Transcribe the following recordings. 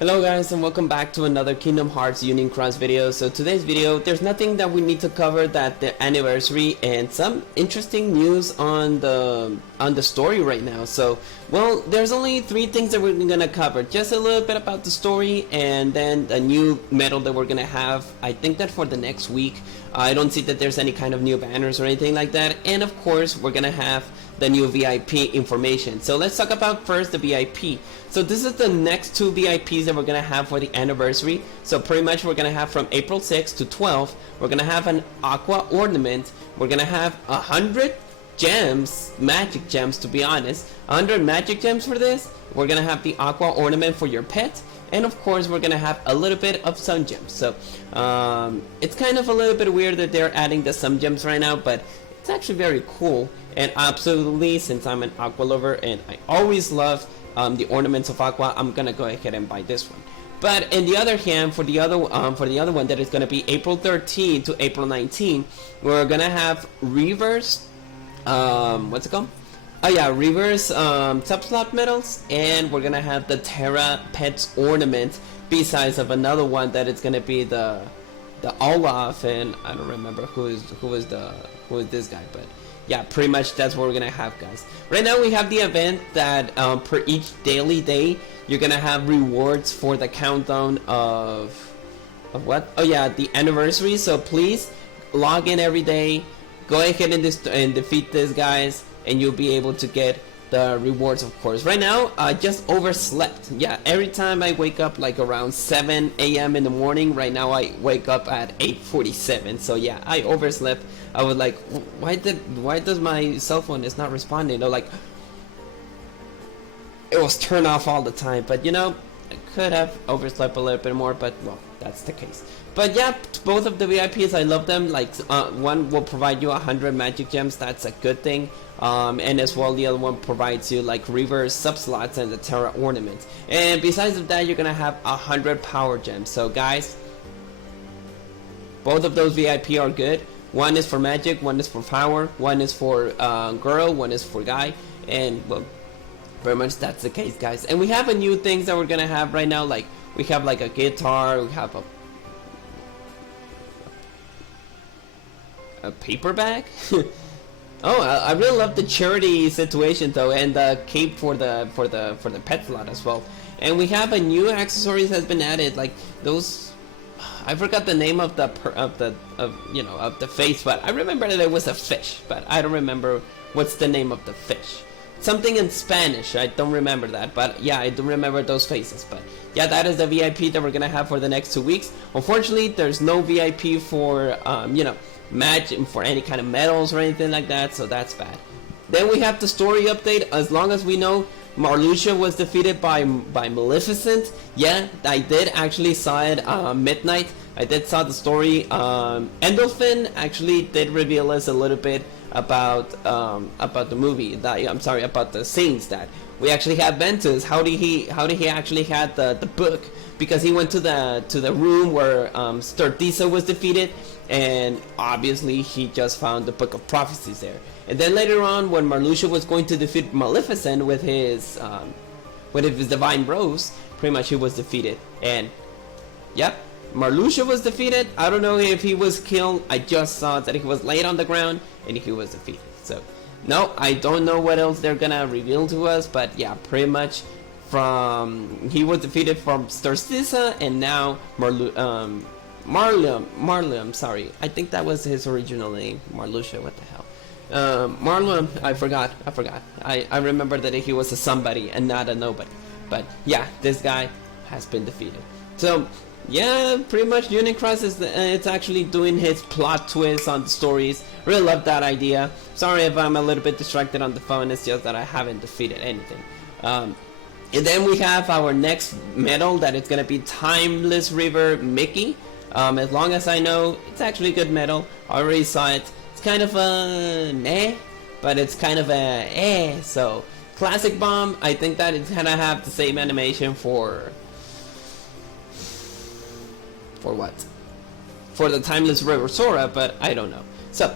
Hello guys, and welcome back to another Kingdom Hearts Union Cross video. So today's video, there's nothing that we need to cover that the anniversary and some interesting news on the story right now. So, well, there's only three things that we're gonna cover. Just a little bit about the story and then the new medal that we're gonna have. I think that for the next week. I don't see that there's any kind of new banners or anything like that. And of course, we're gonna have the new VIP information. So let's talk about first the VIP. So this is the next two VIPs that we're gonna have for the anniversary. So pretty much we're gonna have from April 6th to 12th, we're gonna have an aqua ornament. We're gonna have 100 gems, magic gems to be honest, 100 magic gems for this. We're gonna have the aqua ornament for your pet, and of course we're gonna have a little bit of sun gems. So it's kind of a little bit weird that they're adding the sun gems right now, but it's actually very cool. And absolutely, since I'm an aqua lover and I always love the ornaments of aqua, I'm gonna go ahead and buy this one. But in the other hand, for the other one that is gonna be April 13 to April 19, we're gonna have reverse what's it called? Oh yeah, reverse subslot medals, and we're gonna have the Terra Pets ornament besides of another one that it's gonna be the Olaf, and I don't remember who is this guy, but yeah, pretty much that's what we're gonna have, guys. Right now we have the event that per each daily day you're gonna have rewards for the countdown of what? Oh yeah, the anniversary. So please log in every day, go ahead and defeat these guys, and you'll be able to get the rewards, of course. Right now I just overslept. Yeah, every time I wake up like around 7 a.m. in the morning. Right now I wake up at 8:47. So yeah, I overslept. I was like, why does my cell phone is not responding? Like, it was turned off all the time. But you know, I could have overslept a little bit more, but well, that's the case. But yeah, both of the VIPs, I love them. Like one will provide you 100 magic gems. That's a good thing. And as well, the other one provides you like reverse subslots and the Terra ornament. And besides of that, you're gonna have 100 power gems. So guys, both of those VIP are good. One is for magic, one is for power, one is for girl, one is for guy, and well, pretty much that's the case, guys. And we have a new things that we're gonna have right now. Like we have like a guitar, we have a paper bag. Oh, I really love the charity situation though, and the cape for the pet slot as well. And we have a new accessories has been added, like those. I forgot the name of the face, but I remember that it was a fish, but I don't remember what's the name of the fish. Something in Spanish, I don't remember that, but yeah, I do remember those faces. But yeah, that is the VIP that we're gonna have for the next 2 weeks. Unfortunately, there's no VIP for match for any kind of medals or anything like that, so that's bad. Then we have the story update. As long as we know, Marluxia was defeated by Maleficent. Yeah, I did actually saw it midnight. I did saw the story. Endorphin actually did reveal us a little bit about the movie. I'm sorry, about the scenes that we actually had Ventus. How did he actually had the book? Because he went to the room where Sturtisa was defeated, and obviously he just found the Book of Prophecies there. And then later on, when Marluxia was going to defeat Maleficent with his divine rose, pretty much he was defeated. And yep, Marluxia was defeated. I don't know if he was killed. I just saw that he was laid on the ground and he was defeated. So no, I don't know what else they're gonna reveal to us, but yeah, pretty much he was defeated from Sturtisa, and now Marluxia, I'm sorry, I think that was his original name, Marluxia. What the hell? Marlon, I forgot. I remember that he was a somebody and not a nobody. But yeah, this guy has been defeated. So yeah, pretty much Unicross is it's actually doing his plot twist on the stories. Really love that idea. Sorry if I'm a little bit distracted on the phone. It's just that I haven't defeated anything. And then we have our next medal that is gonna be Timeless River Mickey. As long as I know, it's actually a good medal. I already saw it. Kind of a meh, but it's kind of a eh. So Classic Bomb, I think that it's gonna have the same animation for what? For the Timeless River Sora, but I don't know. So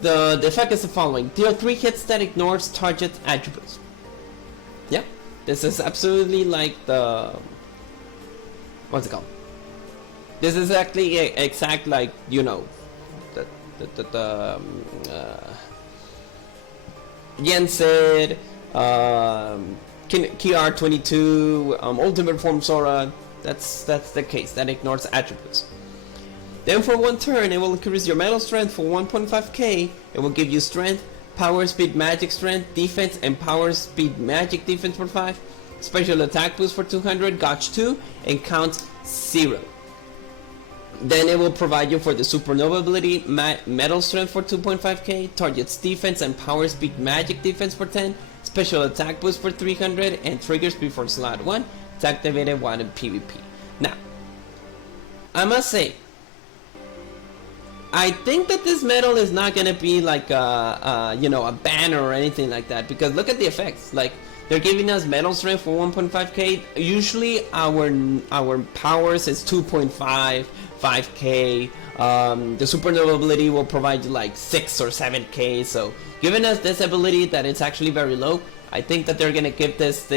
the effect is the following: deal 3 hits that ignores target attributes. Yeah, this is absolutely like the what's it called? This is exactly exact like, you know, the Yensid, KR22, Ultimate Form Sora. That's the case. That ignores attributes. Then for one turn, it will increase your metal strength for 1.5k. It will give you strength, power, speed, magic strength, defense, and power, speed, magic defense for 5. Special attack boost for 200, gotch 2, and count 0. Then it will provide you for the supernova ability, metal strength for 2.5k, target's defense and power, speed, magic defense for 10, special attack boost for 300, and trigger speed for slot 1. It's activated while in PvP. Now, I must say, I think that this medal is not gonna be like you know, a banner or anything like that, because look at the effects. Like, they're giving us metal strength for 1.5k. Usually our powers is 2.5, 5k. The supernova ability will provide you like 6 or 7k. So giving us this ability that it's actually very low, I think that they're gonna give this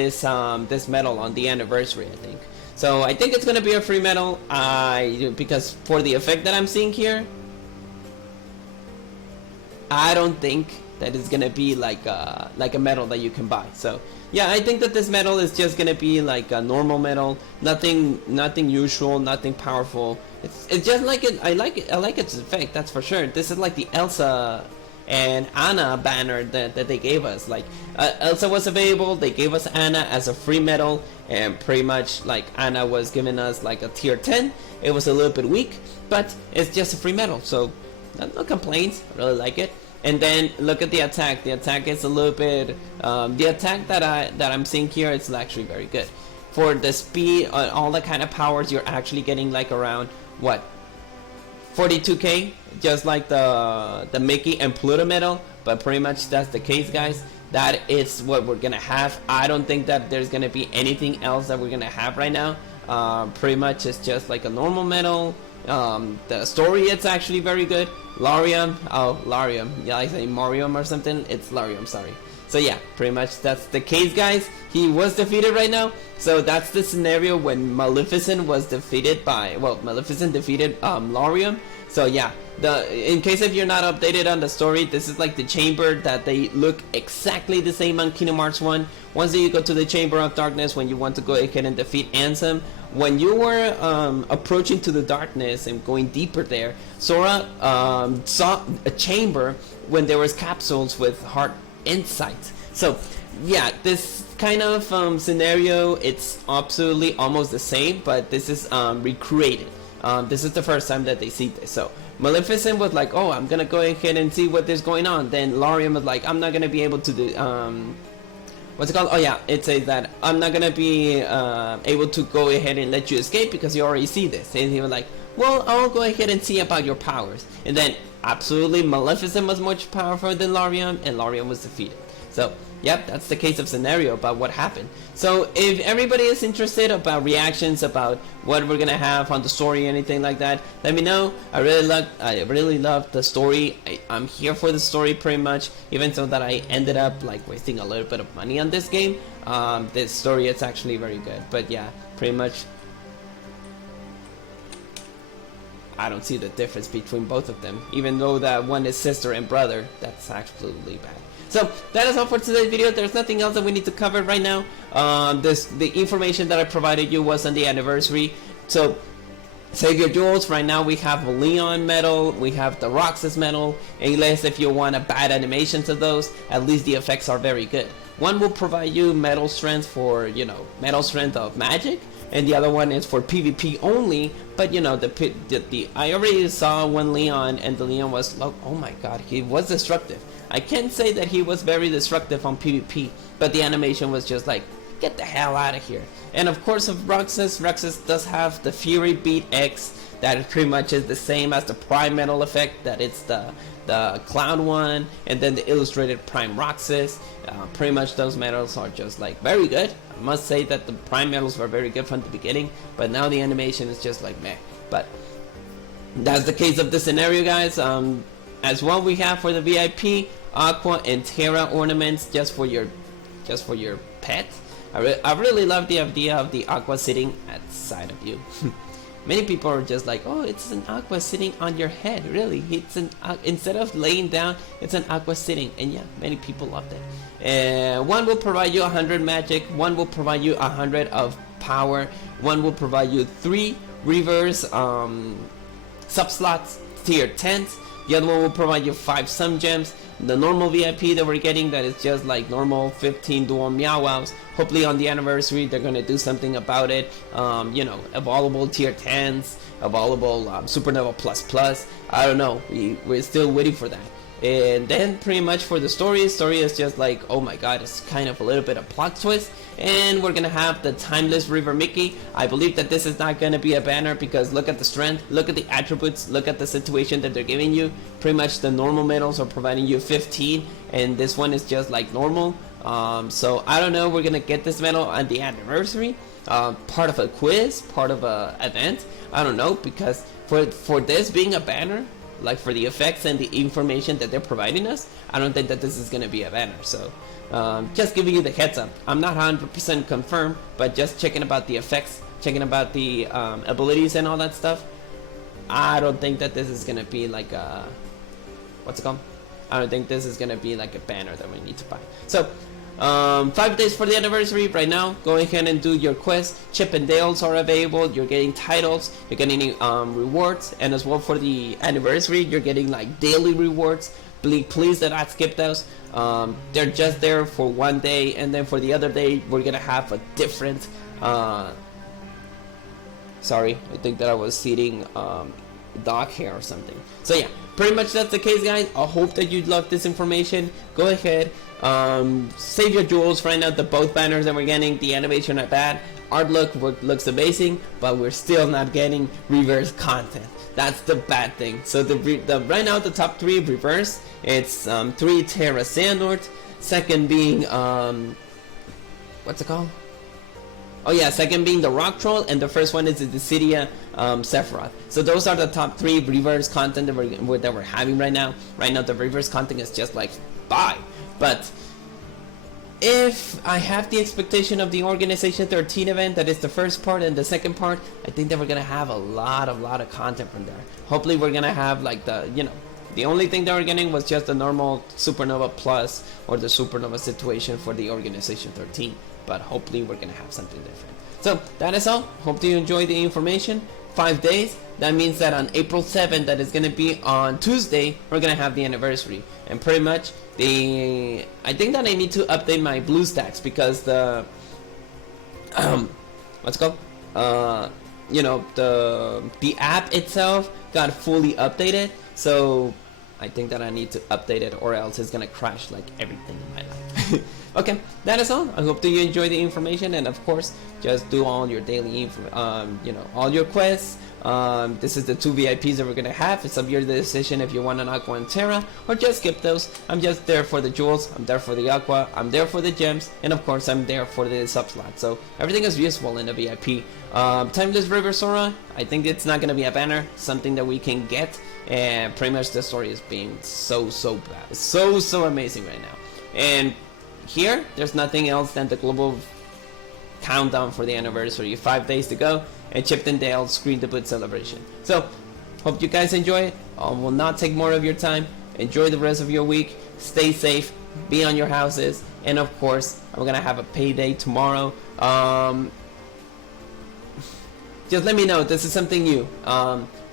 medal on the anniversary, I think. So I think it's gonna be a free medal. Because for the effect that I'm seeing here, I don't think that it's gonna be like a medal that you can buy. So yeah, I think that this medal is just gonna be like a normal medal, nothing usual, nothing powerful. It's just like it. I like its effect, that's for sure. This is like the Elsa and Anna banner that they gave us. Like Elsa was available, they gave us Anna as a free medal, and pretty much like Anna was giving us like a tier 10. It was a little bit weak, but it's just a free medal, so no complaints. I really like it. And then look at the attack. The attack is a little bit. The attack that I'm seeing here, it's actually very good. For the speed, all the kind of powers, you're actually getting like around what, 42k, just like the Mickey and Pluto medal. But pretty much that's the case, guys. That is what we're gonna have. I don't think that there's gonna be anything else that we're gonna have right now. Pretty much it's just like a normal medal. The story, it's actually very good. Larium, Larium, yeah, I say Marium or something, it's Larium, sorry. So yeah, pretty much that's the case, guys. He was defeated right now, so that's the scenario when Maleficent was defeated by, well, Maleficent defeated Larium. So yeah, in case if you're not updated on the story, this is like the chamber that they look exactly the same on Kingdom Hearts 1. Once you go to the Chamber of Darkness when you want to go ahead and defeat Ansem, when you were approaching to the darkness and going deeper there, Sora saw a chamber when there was capsules with heart insight. So yeah, this kind of scenario, it's absolutely almost the same, but this is recreated. This is the first time that they see this. So Maleficent was like, oh, I'm gonna go ahead and see what is going on. Then Larium was like, I'm not gonna be able to do what's it called? Oh yeah, it says that I'm not gonna be able to go ahead and let you escape because you already see this. And he was like, well, I'll go ahead and see about your powers. And then absolutely Maleficent was much powerful than Larium, and Larium was defeated. So yep, that's the case of scenario about what happened. So if everybody is interested about reactions about what we're gonna have on the story, anything like that, let me know. I really love the story. I'm here for the story pretty much, even so that I ended up like wasting a little bit of money on this game. This story, it's actually very good. But yeah, pretty much I don't see the difference between both of them, even though that one is sister and brother. That's absolutely bad. So that is all for today's video. There's nothing else that we need to cover right now. The information that I provided you was on the anniversary. So save your jewels. Right now we have Leon medal, we have the Roxas medal. Unless if you want a bad animations of those, at least the effects are very good. One will provide you metal strength for, you know, metal strength of magic, and the other one is for PvP only. But you know, the I already saw one Leon, and the Leon was, oh my god, he was destructive. I can't say that he was very destructive on PvP, but the animation was just like, get the hell out of here. And of course of Roxas does have the Fury Beat X, that pretty much is the same as the Prime Metal effect, that it's the Cloud one, and then the Illustrated Prime Roxas. Pretty much those medals are just like very good. I must say that the Prime medals were very good from the beginning, but now the animation is just like meh. But that's the case of the scenario, guys. As well, we have for the VIP Aqua and Terra ornaments just for your pet. I really love the idea of the Aqua sitting at the side of you. Many people are just like, oh, it's an Aqua sitting on your head. Really, it's an instead of laying down, it's an Aqua sitting. And yeah, many people love that. One will provide you 100 magic, one will provide you 100 of power, one will provide you 3 reverse sub-slots, tier 10s. The other one will provide you 5 Sun Gems. The normal VIP that we're getting, that is just like normal 15 dual Meow Wows. Hopefully on the anniversary they're gonna do something about it. You know, evolvable tier 10s, evolvable Supernova Plus. I don't know. We're still waiting for that. And then pretty much for the story is just like, oh my god, it's kind of a little bit of plot twist. And we're gonna have the Timeless River Mickey. I believe that this is not gonna be a banner because look at the strength, look at the attributes, look at the situation that they're giving you. Pretty much the normal medals are providing you 15, and this one is just like normal. So I don't know, we're gonna get this medal on the anniversary, part of a quiz, part of a event. I don't know, because for this being a banner, like for the effects and the information that they're providing us, I don't think that this is going to be a banner. So just giving you the heads up. I'm not 100% confirmed, but just checking about the effects, checking about the abilities and all that stuff. I don't think that this is going to be like a, what's it called? I don't think this is going to be like a banner that we need to buy. So 5 days for the anniversary. Right now, go ahead and do your quest. Chip and Dales are available. You're getting titles, you're getting rewards, and as well for the anniversary you're getting like daily rewards. Please do not skip those. They're just there for 1 day, and then for the other day we're gonna have a different sorry, I think that I was seating dog hair or something. So yeah, pretty much that's the case, guys. I hope that you love this information. Go ahead, save your jewels. Right now the both banners that we're getting, the animation not bad, art looks amazing, but we're still not getting reverse content. That's the bad thing. So the right now the top 3 reverse, it's 3 Terra Xehanort, second being what's it called? Oh yeah, second being the Rock Troll, and the first one is the Dissidia Sephiroth. So those are the top 3 reverse content that we're having right now. Right now the reverse content is just like bye. But if I have the expectation of the Organization 13 event, that is the first part, and the second part, I think that we're gonna have a lot of content from there. Hopefully we're gonna have like the, you know, the only thing that we're getting was just the normal Supernova Plus or the Supernova situation for the Organization 13. But hopefully we're gonna have something different. So that is all. Hope you enjoy the information. 5 days. That means that on April 7th, that is gonna be on Tuesday, we're gonna have the anniversary. And pretty much I think that I need to update my BlueStacks because the what's it called? You know, the app itself got fully updated. So I think that I need to update it, or else it's gonna crash like everything in my life. Okay, that is all. I hope that you enjoy the information, and of course, just do all your daily you know, all your quests. This is the 2 VIPs that we're gonna have. It's up to your decision if you want an Aqua and Terra, or just skip those. I'm just there for the jewels, I'm there for the Aqua, I'm there for the gems, and of course I'm there for the sub-slot. So everything is useful in the VIP. Timeless River Sora, I think it's not gonna be a banner, something that we can get, and pretty much the story is being so bad, so amazing right now. And here, there's nothing else than the global countdown for the anniversary. 5 days to go, and Chip and Dale screen debut celebration. So, hope you guys enjoy it. Will not take more of your time. Enjoy the rest of your week. Stay safe. Be on your houses. And of course, I'm gonna have a payday tomorrow. Just let me know. This is something new.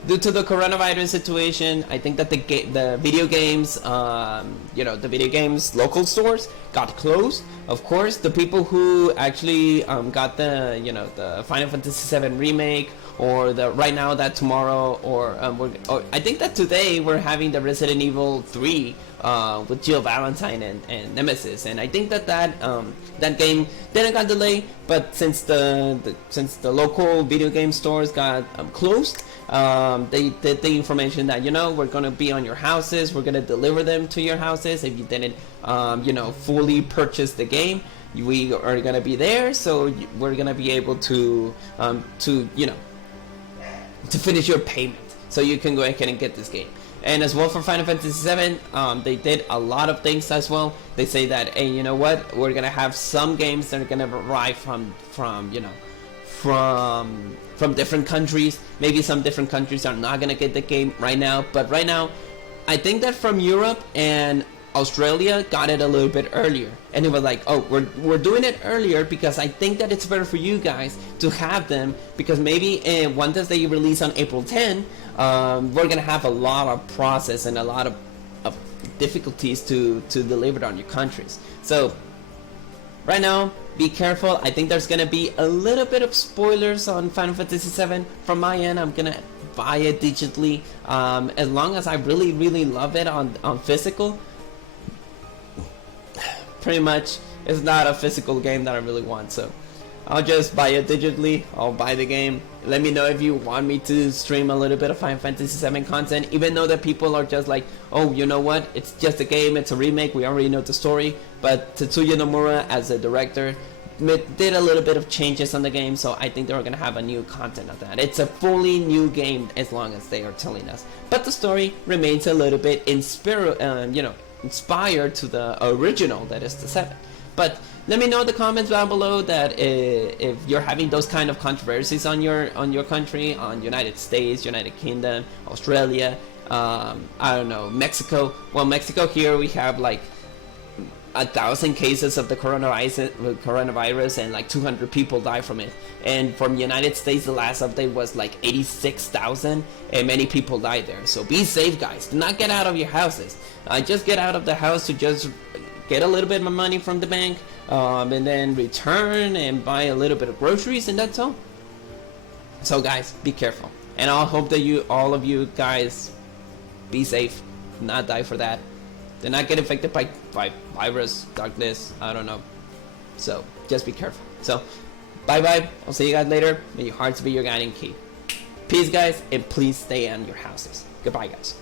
Due to the coronavirus situation, I think that the video games, you know, the video games local stores got closed. Of course, the people who actually got the, you know, the Final Fantasy VII remake, or the right now that tomorrow, or I think that today we're having the Resident Evil 3 with Jill Valentine and Nemesis, and I think that that game didn't got delayed, but since the local video game stores got closed, they did the information that, you know, we're gonna be on your houses, we're gonna deliver them to your houses if you didn't you know, fully purchase the game. We are gonna be there, so we're gonna be able to you know, to finish your payment, so you can go ahead and get this game. And as well for Final Fantasy VII, they did a lot of things as well. They say that, hey, you know what? We're gonna have some games that are gonna arrive from different countries. Maybe some different countries are not gonna get the game right now, but right now, I think that from Europe and Australia got it a little bit earlier, and it was like, oh, we're doing it earlier because I think that it's better for you guys to have them, because maybe once they release on April 10, we're gonna have a lot of process and a lot of difficulties to deliver it on your countries. So right now, be careful. I think there's gonna be a little bit of spoilers on Final Fantasy VII from my end. I'm gonna buy it digitally, as long as I really love it on physical. Pretty much, it's not a physical game that I really want, so I'll just buy it digitally. I'll buy the game. Let me know if you want me to stream a little bit of Final Fantasy VII content, even though that people are just like, oh, you know what, it's just a game, it's a remake, we already know the story. But Tetsuya Nomura, as a director, did a little bit of changes on the game, so I think they're gonna have a new content of that. It's a fully new game as long as they are telling us, but the story remains a little bit inspired to the original, that is the 7. But let me know in the comments down below that if you're having those kind of controversies on your country, on United States, United Kingdom, Australia, I don't know, Mexico. Well, Mexico, here we have like 1,000 cases of the coronavirus and like 200 people die from it. And from United States, the last update was like 86,000, and many people died there. So be safe, guys. Do not get out of your houses. Just get out of the house to just get a little bit of money from the bank, and then return and buy a little bit of groceries, and that's all. So guys, be careful, and I hope that all of you guys be safe, not die for that. Do not get infected by virus, darkness, I don't know. So just be careful. So bye. I'll see you guys later. May your hearts be your guiding key. Peace, guys, and please stay in your houses. Goodbye, guys.